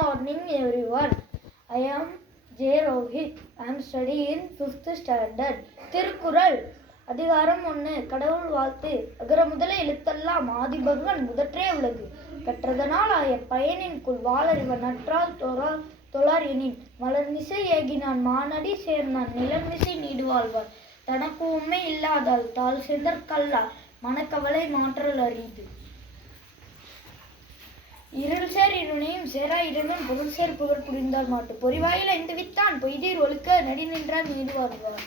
morning, everyone. I am J. Rohit. I am studying 5th standard. Thirukkural அதிகாரம் 1. கடவுள் வாழ்த்து. அகர முதல எழுத்தெல்லாம் ஆதிபகவன் முதற்றே உலகு. கற்றதனால் ஆய பயனின்குள் வாளறிவன் நற்றால் தொழார் எனின் மலர்மிசை ஏகினான் மானடி சேர்ந்தான் நிலமிசை நீடு வாழ்வார். தனக்கு உண்மை இல்லாதால் தாழ் செந்தற்கல்லா மனக்கவலை மாற்றல் அறிது. இருள் சேர் இருணையும் சேரா இடனும் பொருள் சேர் புகழ் புரிந்தால் மாட்டு பொறிவாயில் எந்த வித்தான் பொய்தீர் ஒழுக்க நடி நின்றால் நீடு வாழ்வார்.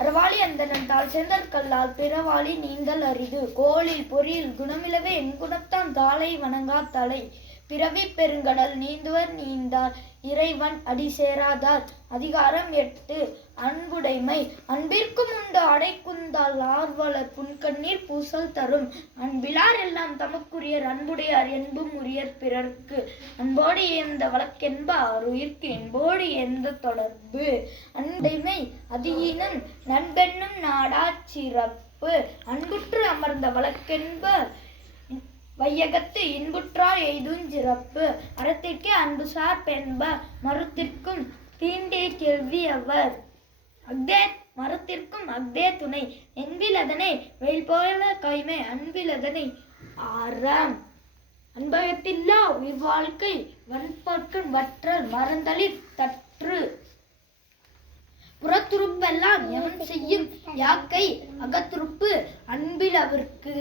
அறவாளி அந்தனன் தாள் செந்தற்கல்லால் பிறவாளி நீந்தல் அரிது. கோளில் பொறியில் குணமிலவே என் குணத்தான் தாளை வணங்கா தலை. பிறவி பெருங்கடல் நீந்துவர் நீந்தார் இறைவன் அடி சேராதார். அதிகாரம் 8. அன்புடைமை. அன்பிற்கும் உண்டு அடைக்குந்தால் ஆர்வலர் புன்கண்ணீர் பூசல் தரும். அன்பிலார் எல்லாம் தமக்குரியர் அன்புடையார் என்பும் உரியர் பிறர்க்கு. அன்போடு எந்த வழக்கென்ப ஆருயிர்க்கு என்போடு எந்த தொடர்பு. அன்புடைமை அதிகீனம் நண்பென்னும் நாடா சிறப்பு. அன்புற்று அமர்ந்த வழக்கென்ப வையகத்து இன்புற்றார் எய்தும் சிறப்பு. அறத்திற்கே அன்பு சார் பென்ப மறுத்திற்கும் தீண்டே கேள்வி அவர். மரத்திற்கும் அக்தே துணை. என்பிலதனை வெயில் போல கைமை அன்பிலதனை ஆரம். அன்பகத்தில்லா உயிர் வாழ்க்கை வன்பொற்கண் வற்றல் மறந்தளிர் தற்று. புறத்துறுப்பெல்லாம் எவன் செய்யும் யாக்கை அகத்துறுப்பு அன்பில் அவர்க்கு.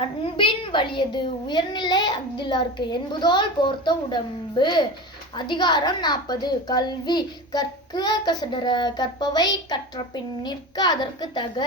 அன்பின் வலியது உயர்நிலை அஃதிலார்க்கு என்பதோல் போர்த்த உடம்பு. அதிகாரம் 40. கல்வி. கற்க கசடர கற்பவை கற்ற பின் நிற்க அதற்கு தக.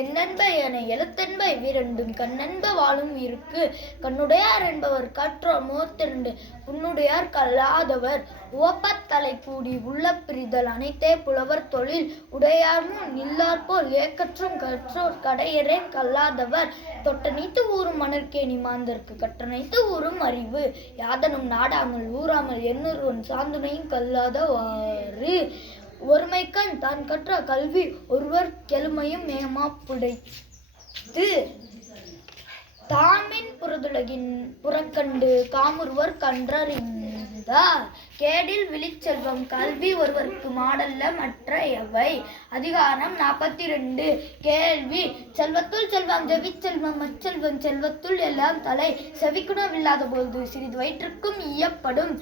எண்ணென்ப என எழுத்தென்ப இவ்விரண்டும் கண்ணென்ப வாழும் இருக்கு. கண்ணுடையார் என்பவர் கற்றோர் மூர்த்திரண்டு புண்ணுடையார் கல்லாதவர். உவப்பத்தலை கூடி உள்ள பிரிதல் அனைத்தே புலவர் தொழில். உடையார் முன் நில்லார்போல் ஏக்கற்றும் கற்றோர் கடையரேன் கல்லாதவர். தொட்டனைத்து ஊரும் மணற்கேணி மாந்தர்க்கு கற்றனைத்து ஊரும் அறிவு. யாதனும் நாடாமல் ஊராமல் எண்ணொருவன் சாந்துணையும் கல்லாதவாறு. ஒருமைக்கண் தான் கற்ற கல்வி ஒருவர் கெழுமையும் மேமா புடைத்து. தாமின் புறதுலகின் புறக்கண்டு காமுருவர் கன்றறிந்தார். கேடில் விழிச்செல்வம் கல்வி ஒருவருக்கு மாடல்ல மற்ற எவை. அதிகாரம் 42. கேள்வி. செல்வத்துள் செல்வம் செவிச்செல்வம் அச்செல்வம் செல்வத்துள் எல்லாம் தலை. செவிக்குணவில்லாத பொழுது சிறிது வயிற்றுக்கும் ஈயப்படும்.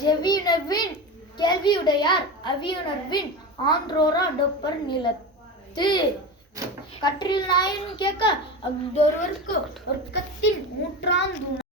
செவியுணர்வின் கேள்வியுடையார் அவியுணர்வின் ஆன்றோரா டொப்பர் நிலத்து. கற்றில் நாயன் கேட்க அஃதொருவர்க்கு ஒர்க்கத்தின் மூன்றாம்